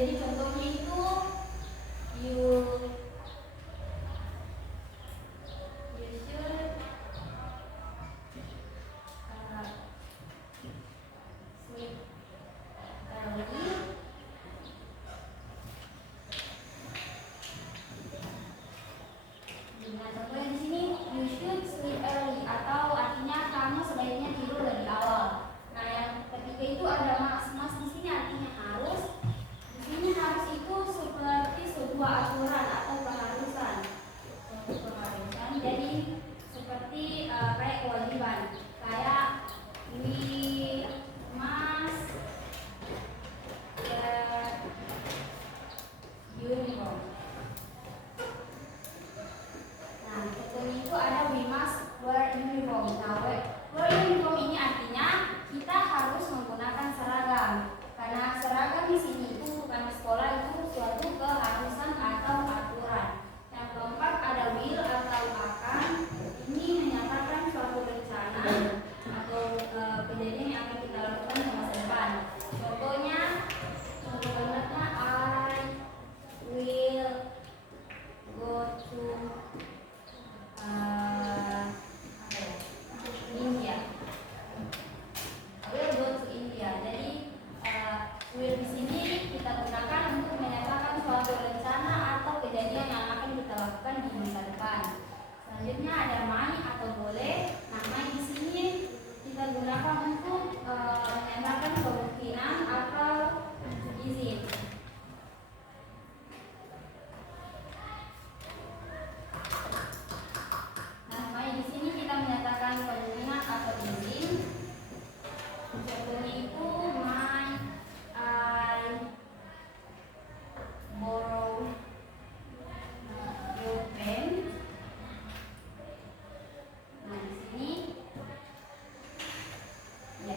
Jadi contohnya itu you should sleep early. Nah, contohnya di sini you should sleep early atau artinya kamu sebaiknya tidur lebih awal. Nah, yang ketiga itu ada mas di sini artinya harus. Di sini harus itu seperti sebuah aturan atau keharusan. Jadi seperti kayak kewajiban. Kayak we must wear uniform. Nah, contohnya itu ada we must wear uniform. Nah, wear uniform ini artinya kita harus menggunakan seragam. Karena seragam di sini itu bukan di sekolah, itu suatu keharusan atau aturan. Yang keempat ada will atau akan. Ini menyatakan suatu rencana atau kejadian yang akan kita lakukan di masa depan. Contohnya, contoh bangetnya I will go to India. I will go to India. Jadi will di sini kita gunakan untuk menyatakan suatu rencana atau kejadian yang akan kita lakukan di masa depan. Selanjutnya ada may atau boleh. Nah, may di sini kita gunakan untuk menyatakan kemungkinan atau izin. Nah, may di sini kita menyatakan kemungkinan atau izin. Contohnya itu may I borrow your pen. Nah, di sini ya.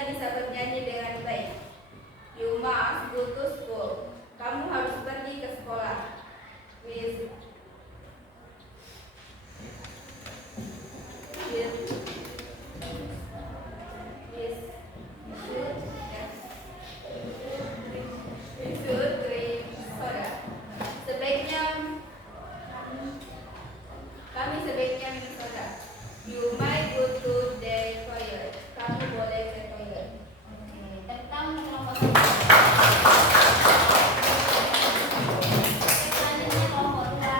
tidak bisa bernyanyi dengan baik. You must go to school. Kamu harus pergi ke sekolah. With should drink soda. Kami sebaiknya minum soda. You might go to the toilet. Kamu boleh ke toilet. Tentang kelompok satu. Selanjutnya kelompok dua.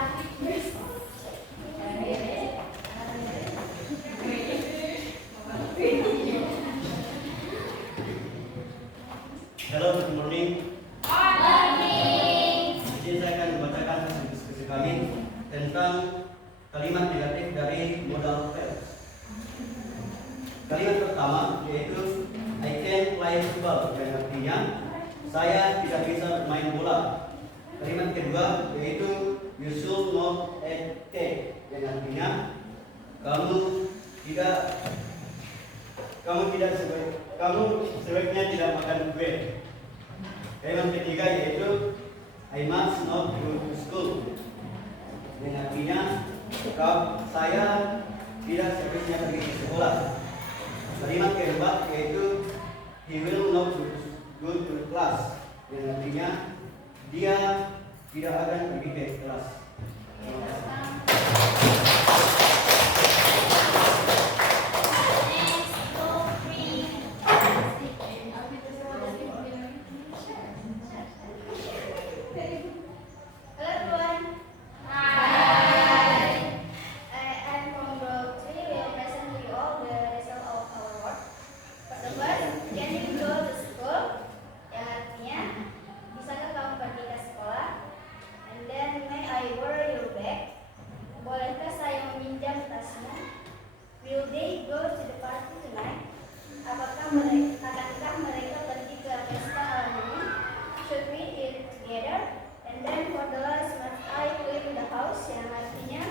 Hello, good morning. Morning. Di sini saya akan membacakan hasil diskusi kami tentang kalimat negatif dari modal verb. Kalimat pertama yaitu I can play football, yang artinya saya tidak bisa bermain bola. Kalimat kedua yaitu you should not eat cake, yang artinya kamu sebaiknya tidak makan kue. Kalimat ketiga yaitu I must not go to school, yang artinya saya tidak sebaiknya pergi ke sekolah. Kalimat keempat yaitu he will not go to class, yang artinya dia tidak akan pergi ke kelas. Terima kasih. Bolehkah saya meminjam tasmu? Will they go to the party tonight? Akankah mereka pergi ke pesta malam ini? Should we eat together? And then for the last, must I clean the house? Yang artinya